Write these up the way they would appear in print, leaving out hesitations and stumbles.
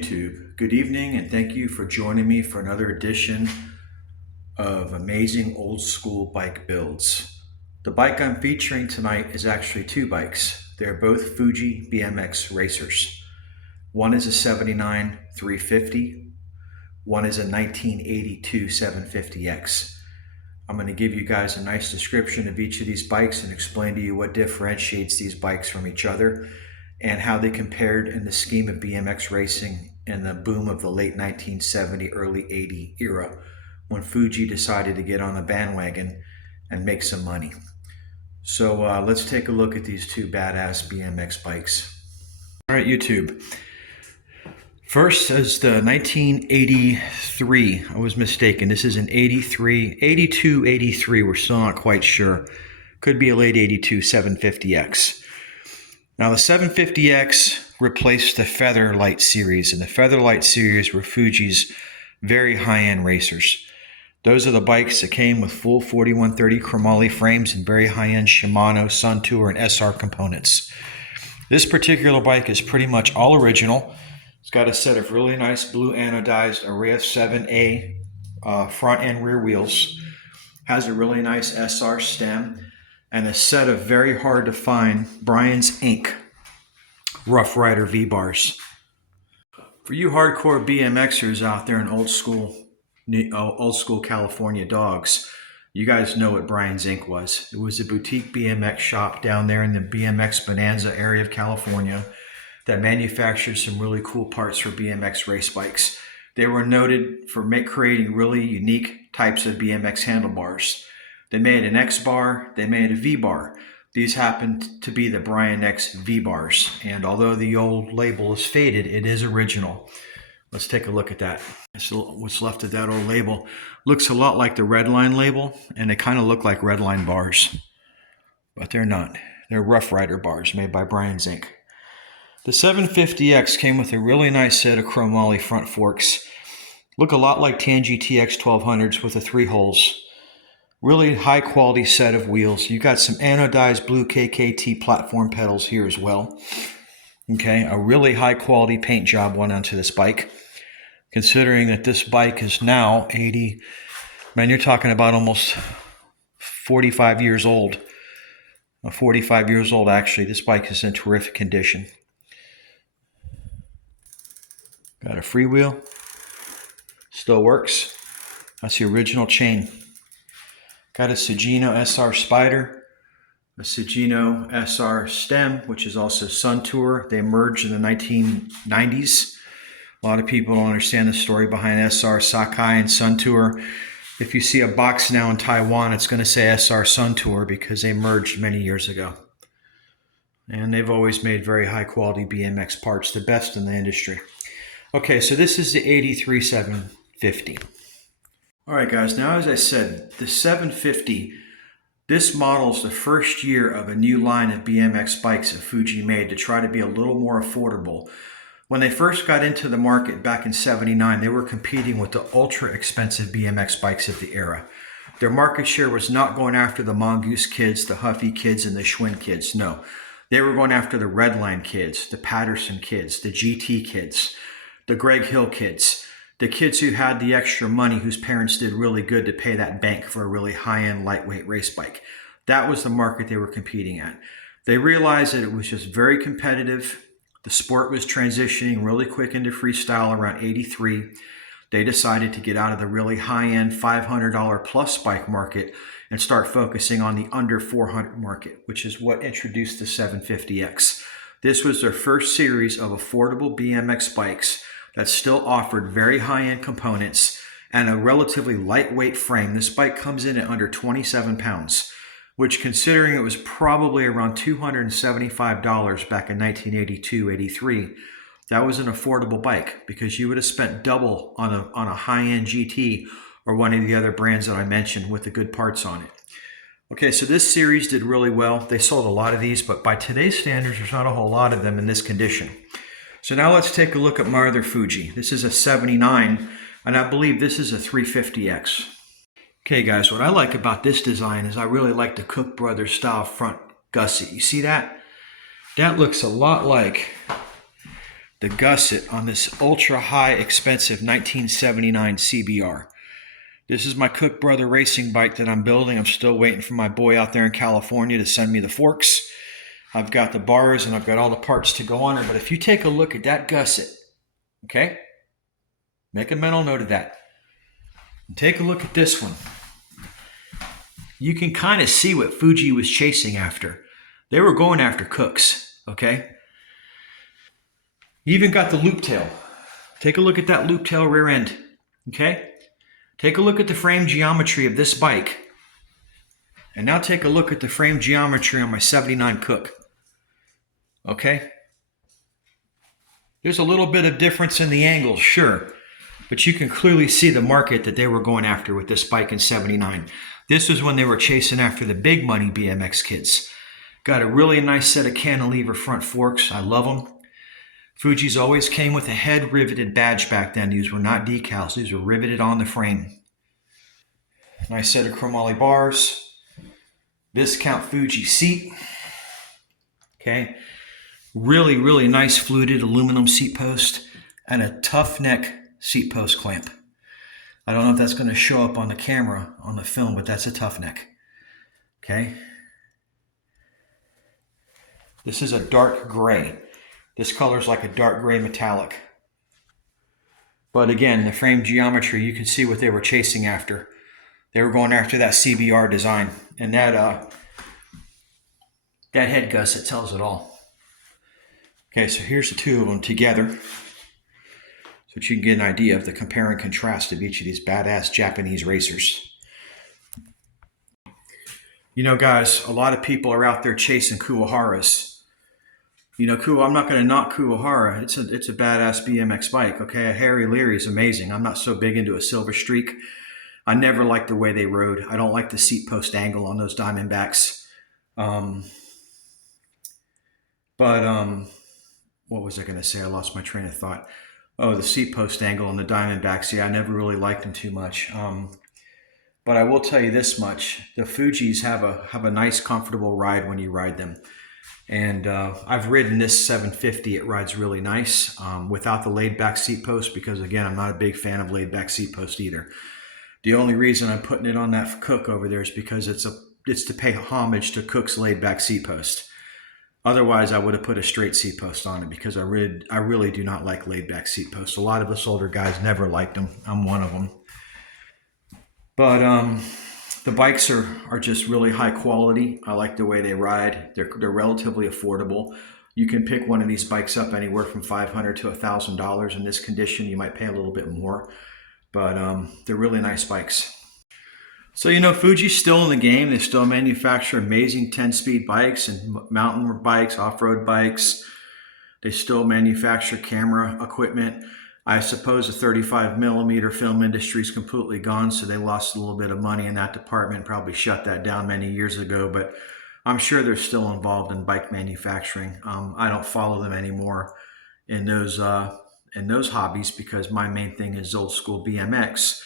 YouTube. Good evening and thank you for joining me for another edition of amazing old school bike builds. The bike I'm featuring tonight is actually two bikes. They're both Fuji BMX racers. One is a 79 350, one is a 1982 750X. I'm going to give you guys a nice description of each of these bikes and explain to you what differentiates these bikes from each other and how they compared in the scheme of BMX racing in the boom of the late 1970, early 80 era when Fuji decided to get on the bandwagon and make some money. So let's take a look at these two badass BMX bikes. All right, YouTube. First is the 1983. I was mistaken. This is an 82, 83. We're still not quite sure. Could be a late 82 750X. Now the 750X replaced the Featherlight series, and the Featherlight series were Fuji's very high-end racers. Those are the bikes that came with full 4130 chromoly frames and very high-end Shimano, Suntour, and SR components. This particular bike is pretty much all original. It's got a set of really nice blue anodized Array 7A front and rear wheels. Has a really nice SR stem and a set of very hard to find Brian's Inc. Rough Rider V-bars. For you hardcore BMXers out there in old school California dogs, you guys know what Brian's Inc. was. It was a boutique BMX shop down there in the BMX Bonanza area of California that manufactured some really cool parts for BMX race bikes. They were noted for creating really unique types of BMX handlebars. They made an X bar, they made a V bar. These happened to be the Brian X V bars, and although the old label is faded, it is original. Let's take a look at that. So what's left of that old label looks a lot like the Redline label, and they kind of look like Redline bars, but they're not. They're Rough Rider bars made by Brian's Inc. The 750X came with a really nice set of chromoly front forks. Look a lot like Tangy TX 1200s with the 3 holes. Really high quality set of wheels. You got some anodized blue KKT platform pedals here as well. Okay, a really high quality paint job went onto this bike. Considering that this bike is now 80, man, you're talking about almost 45 years old. 45 years old actually. This bike is in terrific condition. Got a freewheel. Still works. That's the original chain. Got a Sugino SR Spider, a Sugino SR Stem, which is also Suntour. They merged in the 1990s. A lot of people don't understand the story behind SR Sakai and Suntour. If you see a box now in Taiwan, it's going to say SR Suntour because they merged many years ago. And they've always made very high quality BMX parts, the best in the industry. Okay, so this is the 83 750. All right, guys, now as I said, the 750, this model is the first year of a new line of BMX bikes that Fuji made to try to be a little more affordable. When they first got into the market back in '79, they were competing with the ultra expensive BMX bikes of the era. Their market share was not going after the Mongoose kids, the Huffy kids, and the Schwinn kids. No, they were going after the Redline kids, the Patterson kids, the GT kids, the Greg Hill kids. The kids who had the extra money, whose parents did really good to pay that bank for a really high-end, lightweight race bike. That was the market they were competing at. They realized that it was just very competitive. The sport was transitioning really quick into freestyle around '83. They decided to get out of the really high-end $500 plus bike market and start focusing on the under $400 market, which is what introduced the 750X. This was their first series of affordable BMX bikes that still offered very high-end components and a relatively lightweight frame. This bike comes in at under 27 pounds, which considering it was probably around $275 back in 1982-83, that was an affordable bike because you would have spent double on a high-end GT or one of the other brands that I mentioned with the good parts on it. Okay, so this series did really well. They sold a lot of these, but by today's standards, there's not a whole lot of them in this condition. So now let's take a look at my other Fuji. This is a 79, and I believe this is a 350X. Okay guys, what I like about this design is I really like the Cook Brothers style front gusset. You see that? That looks a lot like the gusset on this ultra high expensive 1979 CBR. This is my Cook Brother racing bike that I'm building. I'm still waiting for my boy out there in California to send me the forks. I've got the bars and I've got all the parts to go on it. But if you take a look at that gusset, okay? Make a mental note of that. And take a look at this one. You can kind of see what Fuji was chasing after. They were going after Cooks, okay? You even got the loop tail. Take a look at that loop tail rear end, okay? Take a look at the frame geometry of this bike. And now take a look at the frame geometry on my 79 Cook. Okay? There's a little bit of difference in the angles, sure. But you can clearly see the market that they were going after with this bike in 79. This was when they were chasing after the big money BMX kids. Got a really nice set of cantilever front forks. I love them. Fuji's always came with a head riveted badge back then. These were not decals. These were riveted on the frame. Nice set of chromoly bars. Viscount Fuji seat. Okay. Really, really nice fluted aluminum seat post and a tough neck seat post clamp. I don't know if that's going to show up on the camera, on the film, but that's a tough neck. Okay. This is a dark gray. This color is like a dark gray metallic. But again, the frame geometry, you can see what they were chasing after. They were going after that CBR design. And that head gusset tells it all. Okay, so here's the two of them together. So that you can get an idea of the compare and contrast of each of these badass Japanese racers. You know, guys, a lot of people are out there chasing Kuwaharas. You know, I'm not going to knock Kuwahara. It's a badass BMX bike, okay? A Harry Leary is amazing. I'm not so big into a Silver Streak. I never liked the way they rode. I don't like the seat post angle on those Diamondbacks. What was I going to say? I lost my train of thought. Oh, the seat post angle on the Diamondbacks. Yeah, I never really liked them too much. But I will tell you this much. The Fujis have a nice, comfortable ride when you ride them. And I've ridden this 750. It rides really nice without the laid back seat post because, again, I'm not a big fan of laid back seat post either. The only reason I'm putting it on that Cook over there is because it's to pay homage to Cook's laid back seat post. Otherwise, I would have put a straight seat post on it because I really do not like laid back seat posts. A lot of us older guys never liked them. I'm one of them. But the bikes are just really high quality. I like the way they ride. They're relatively affordable. You can pick one of these bikes up anywhere from $500 to $1,000. In this condition, you might pay a little bit more. But they're really nice bikes. So, you know, Fuji's still in the game. They still manufacture amazing 10-speed bikes and mountain bikes, off-road bikes. They still manufacture camera equipment. I suppose the 35 millimeter film industry is completely gone, so they lost a little bit of money in that department, probably shut that down many years ago, but I'm sure they're still involved in bike manufacturing. I don't follow them anymore in those hobbies because my main thing is old school BMX.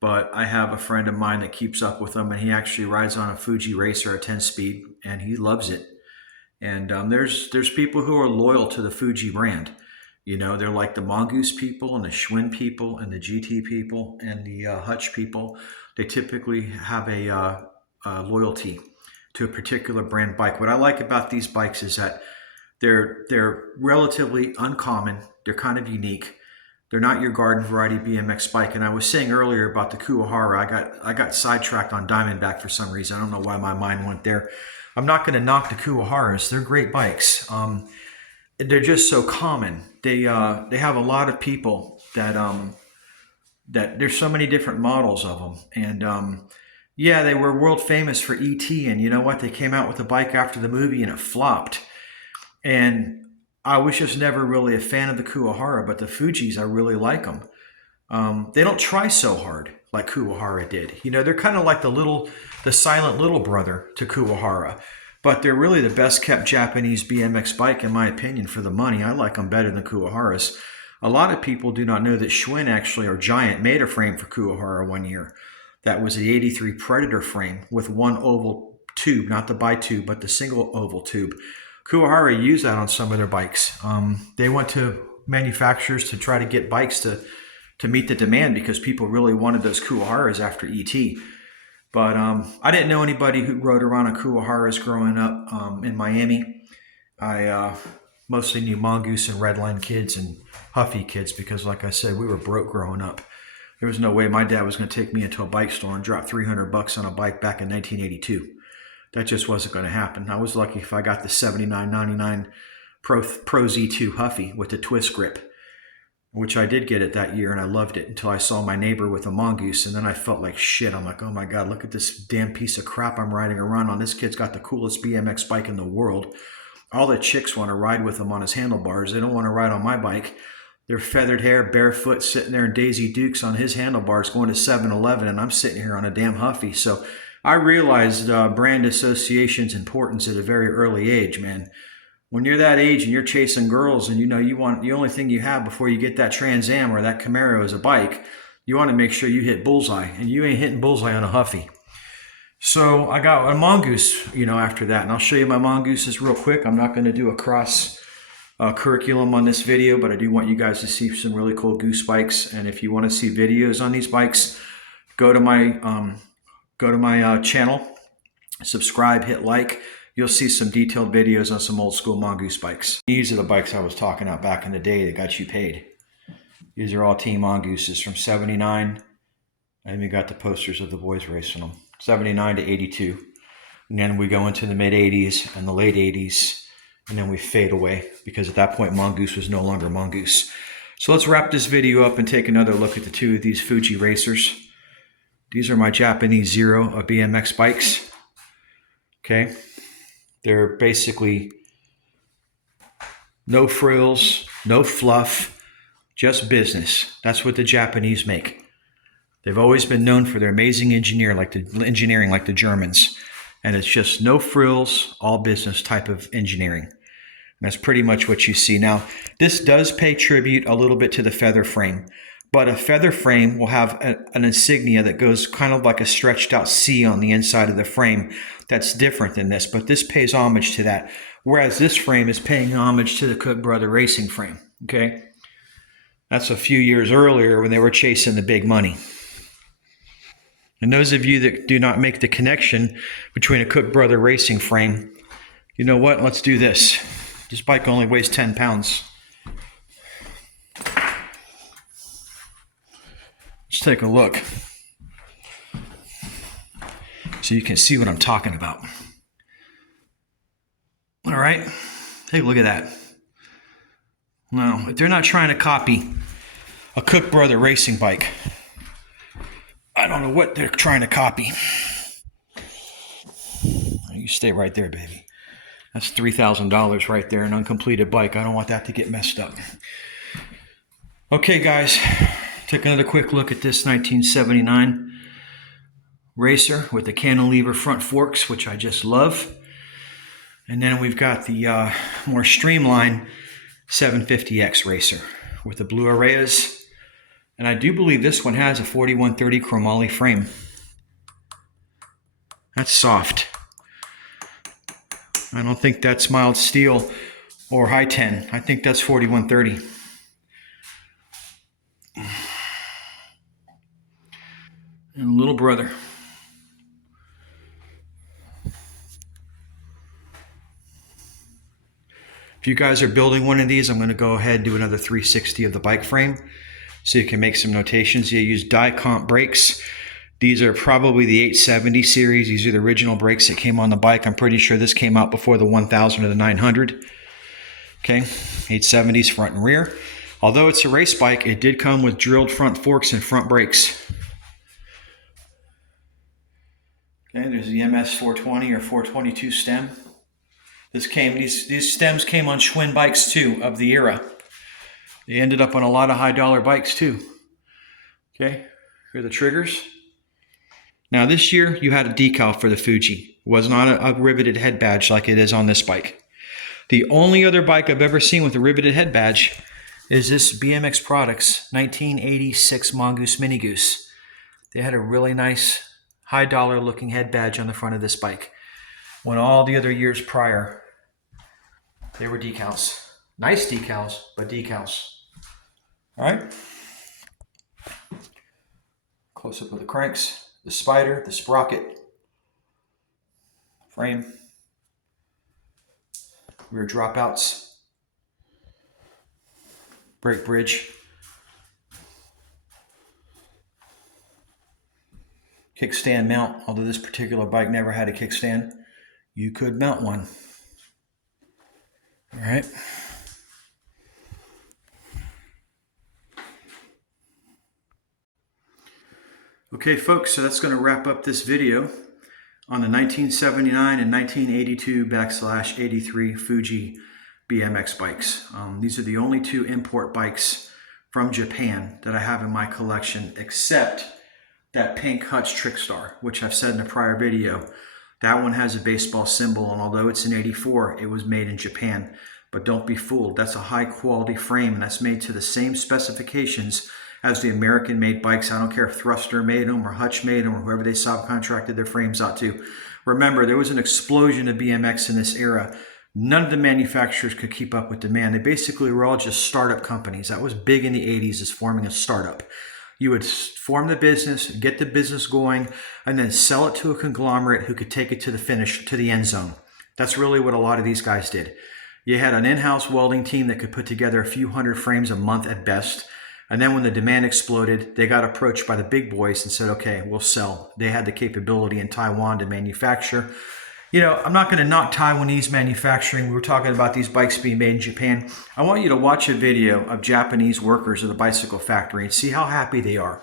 But I have a friend of mine that keeps up with them, and he actually rides on a Fuji Racer, a 10-speed, and he loves it. And there's people who are loyal to the Fuji brand. You know, they're like the Mongoose people and the Schwinn people and the GT people and the Hutch people. They typically have a loyalty to a particular brand bike. What I like about these bikes is that they're relatively uncommon. They're kind of unique. They're not your garden variety BMX bike. And I was saying earlier about the Kuwahara, I got sidetracked on Diamondback for some reason. I don't know why my mind went there. I'm not going to knock the Kuwaharas. They're great bikes. They're just so common. They have a lot of people that there's so many different models of them. And yeah, they were world famous for E.T. And you know what? They came out with a bike after the movie and it flopped. And I was just never really a fan of the Kuwahara, but the Fujis, I really like them. They don't try so hard like Kuwahara did. You know, they're kind of like the silent little brother to Kuwahara, but they're really the best kept Japanese BMX bike, in my opinion, for the money. I like them better than Kuwaharas. A lot of people do not know that Schwinn actually, or Giant, made a frame for Kuwahara one year. That was the 83 Predator frame with one oval tube, not the bi-tube, but the single oval tube. Kuwahara used that on some of their bikes. They went to manufacturers to try to get bikes to meet the demand, because people really wanted those Kuwaharas after ET. But I didn't know anybody who rode around on Kuwaharas growing up in Miami. I mostly knew Mongoose and Redline kids and Huffy kids because, like I said, we were broke growing up. There was no way my dad was going to take me into a bike store and drop $300 on a bike back in 1982. That just wasn't going to happen. I was lucky if I got the $79.99 Pro Z2 Huffy with the twist grip, which I did get it that year, and I loved it until I saw my neighbor with a Mongoose, and then I felt like shit. I'm like, oh my God, look at this damn piece of crap I'm riding around on. This kid's got the coolest BMX bike in the world. All the chicks want to ride with him on his handlebars. They don't want to ride on my bike. They're feathered hair, barefoot, sitting there in Daisy Dukes on his handlebars going to 7-Eleven, and I'm sitting here on a damn Huffy. So I realized brand association's importance at a very early age, man. When you're that age and you're chasing girls and you want the only thing you have before you get that Trans Am or that Camaro is a bike, you want to make sure you hit bullseye, and you ain't hitting bullseye on a Huffy. So I got a Mongoose, after that, and I'll show you my Mongooses real quick. I'm not going to do a cross curriculum on this video, but I do want you guys to see some really cool goose bikes. And if you want to see videos on these bikes, go to my channel, subscribe, hit like. You'll see some detailed videos on some old school Mongoose bikes. These are the bikes I was talking about back in the day that got you paid. These are all Team Mongooses from 79. I even got the posters of the boys racing them. 79 to 82. And then we go into the mid 80s and the late 80s. And then we fade away because at that point Mongoose was no longer Mongoose. So let's wrap this video up and take another look at the two of these Fuji racers. These are my Japanese Zero BMX bikes. Okay. They're basically no frills, no fluff, just business. That's what the Japanese make. They've always been known for their amazing engineering like the Germans. And it's just no frills, all business type of engineering. And that's pretty much what you see. Now, this does pay tribute a little bit to the feather frame. But a feather frame will have an insignia that goes kind of like a stretched out C on the inside of the frame. That's different than this, but this pays homage to that. Whereas this frame is paying homage to the Cook Brother Racing frame, okay? That's a few years earlier when they were chasing the big money. And those of you that do not make the connection between a Cook Brother Racing frame, you know what? Let's do this. This bike only weighs 10 pounds. Let's take a look so you can see what I'm talking about. All right, take a look at that. Now, if they're not trying to copy a Cook Brother Racing bike, I don't know what they're trying to copy. You stay right there, baby. That's $3,000 right there, an uncompleted bike. I don't want that to get messed up. Okay, guys. Take another quick look at this 1979 racer with the cantilever front forks, which I just love. And then we've got the more streamlined 750X racer with the blue arrays. And I do believe this one has a 4130 chromoly frame. That's soft. I don't think that's mild steel or high 10. I think that's 4130. And little brother. If you guys are building one of these, I'm going to go ahead and do another 360 of the bike frame so you can make some notations. You use die comp brakes. These are probably the 870 series. These are the original brakes that came on the bike. I'm pretty sure this came out before the 1000 or the 900. Okay, 870s front and rear. Although it's a race bike, it did come with drilled front forks and front brakes. Okay, there's the MS 420 or 422 stem. These stems came on Schwinn bikes too of the era. They ended up on a lot of high dollar bikes too. Okay, here are the triggers. Now this year you had a decal for the Fuji. It was not a riveted head badge like it is on this bike. The only other bike I've ever seen with a riveted head badge is this BMX Products 1986 Mongoose Mini Goose. They had a really nice high dollar looking head badge on the front of this bike. When all the other years prior, they were decals. Nice decals, but decals. All right. Close up of the cranks, the spider, the sprocket, frame, rear dropouts, brake bridge, kickstand mount. Although this particular bike never had a kickstand, you could mount one. All right. Okay, folks, so that's going to wrap up this video on the 1979 and 1982/83 Fuji BMX bikes. These are the only two import bikes from Japan that I have in my collection, except that pink Hutch Trickstar, which I've said in a prior video. That one has a baseball symbol, and although it's an 84, it was made in Japan. But don't be fooled, that's a high quality frame, and that's made to the same specifications as the American-made bikes. I don't care if Thruster made them or Hutch made them or whoever they subcontracted their frames out to. Remember, there was an explosion of BMX in this era. None of the manufacturers could keep up with demand. They basically were all just startup companies. That was big in the 80s, is forming a startup. You would form the business, get the business going, and then sell it to a conglomerate who could take it to the finish, to the end zone. That's really what a lot of these guys did. You had an in-house welding team that could put together a few hundred frames a month at best. And then when the demand exploded, they got approached by the big boys and said, okay, we'll sell. They had the capability in Taiwan to manufacture. You know, I'm not going to knock Taiwanese manufacturing. We were talking about these bikes being made in Japan. I want you to watch a video of Japanese workers at the bicycle factory and see how happy they are.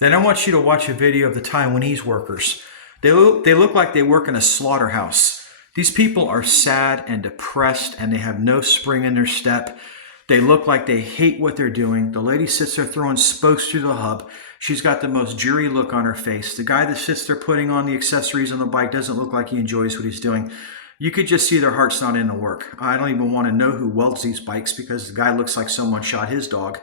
Then I want you to watch a video of the Taiwanese workers. They look like they work in a slaughterhouse. These people are sad and depressed, and they have no spring in their step. They look like they hate what they're doing. The lady sits there throwing spokes through the hub. She's got the most dreary look on her face. The guy that sits there putting on the accessories on the bike doesn't look like he enjoys what he's doing. You could just see their heart's not in the work. I don't even want to know who welds these bikes because the guy looks like someone shot his dog.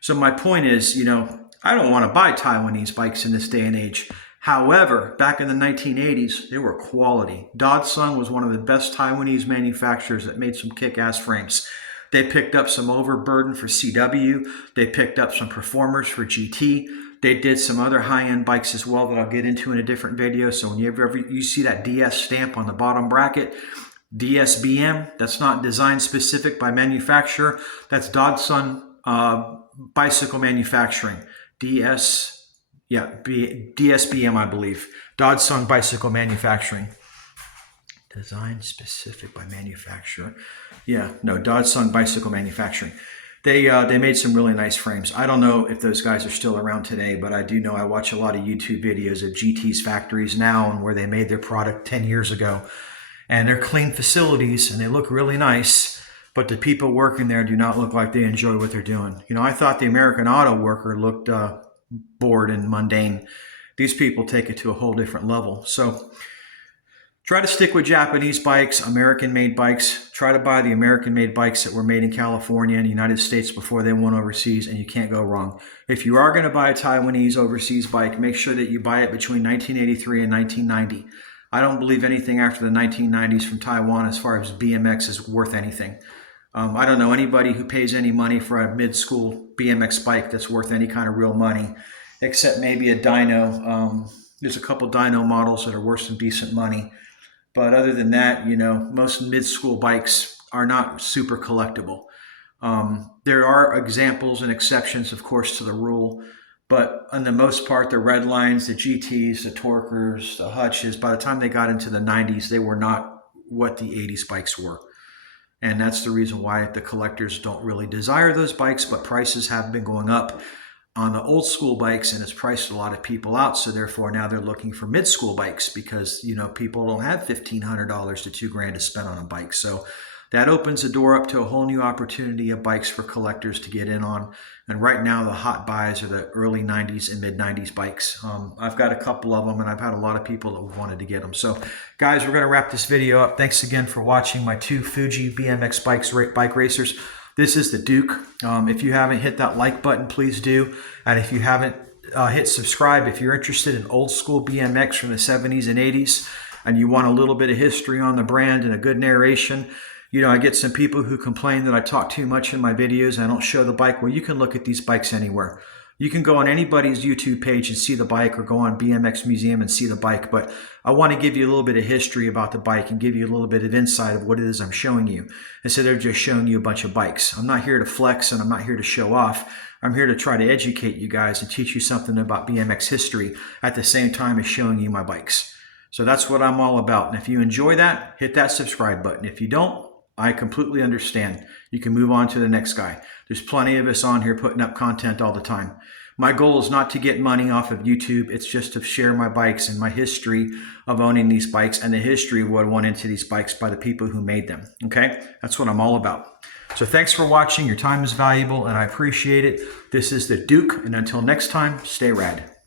So my point is, you know, I don't want to buy Taiwanese bikes in this day and age. However, back in the 1980s, they were quality. Dodson was one of the best Taiwanese manufacturers that made some kick-ass frames. They picked up some overburden for CW. They picked up some performers for GT. They did some other high-end bikes as well that I'll get into in a different video. So when you see that DS stamp on the bottom bracket, DSBM, that's not design specific by manufacturer. That's Dodson Bicycle Manufacturing. DSBM, I believe. Dodson Bicycle Manufacturing. Design specific by manufacturer. Yeah, no, Dodson Bicycle Manufacturing. They made some really nice frames. I don't know if those guys are still around today, but I do know I watch a lot of YouTube videos of GT's factories now and where they made their product 10 years ago. And they're clean facilities and they look really nice, but the people working there do not look like they enjoy what they're doing. You know, I thought the American auto worker looked bored and mundane. These people take it to a whole different level. So try to stick with Japanese bikes, American-made bikes. Try to buy the American-made bikes that were made in California and the United States before they went overseas, and you can't go wrong. If you are going to buy a Taiwanese overseas bike, make sure that you buy it between 1983 and 1990. I don't believe anything after the 1990s from Taiwan as far as BMX is worth anything. I don't know anybody who pays any money for a mid-school BMX bike that's worth any kind of real money, except maybe a dyno. There's a couple dyno models that are worth some decent money. But other than that, you know, most mid-school bikes are not super collectible. There are examples and exceptions, of course, to the rule. But on the most part, the Redlines, the GTs, the Torquers, the Hutches, by the time they got into the 90s, they were not what the 80s bikes were. And that's the reason why the collectors don't really desire those bikes, but prices have been going up on the old school bikes, and it's priced a lot of people out. So therefore now they're looking for mid-school bikes because, you know, people don't have $1,500 to $2,000 to spend on a bike. So that opens the door up to a whole new opportunity of bikes for collectors to get in on. And right now the hot buys are the early 90s and mid 90s bikes. I've got a couple of them, and I've had a lot of people that wanted to get them. So guys, we're going to wrap this video up. Thanks again for watching my two Fuji BMX bike racers. This is the Duke. If you haven't hit that like button, please do. And if you haven't hit subscribe, if you're interested in old school BMX from the 70s and 80s, and you want a little bit of history on the brand and a good narration, You know, I get some people who complain that I talk too much in my videos and I don't show the bike. Well, you can look at these bikes anywhere. You can go on anybody's YouTube page and see the bike, or go on BMX Museum and see the bike. But I want to give you a little bit of history about the bike and give you a little bit of insight of what it is I'm showing you, instead of just showing you a bunch of bikes. I'm not here to flex and I'm not here to show off. I'm here to try to educate you guys and teach you something about BMX history at the same time as showing you my bikes. So that's what I'm all about. And if you enjoy that, hit that subscribe button. If you don't, I completely understand. You can move on to the next guy. There's plenty of us on here putting up content all the time. My goal is not to get money off of YouTube. It's just to share my bikes and my history of owning these bikes and the history of what went into these bikes by the people who made them. Okay? That's what I'm all about. So thanks for watching. Your time is valuable and I appreciate it. This is the Duke, and until next time, stay rad.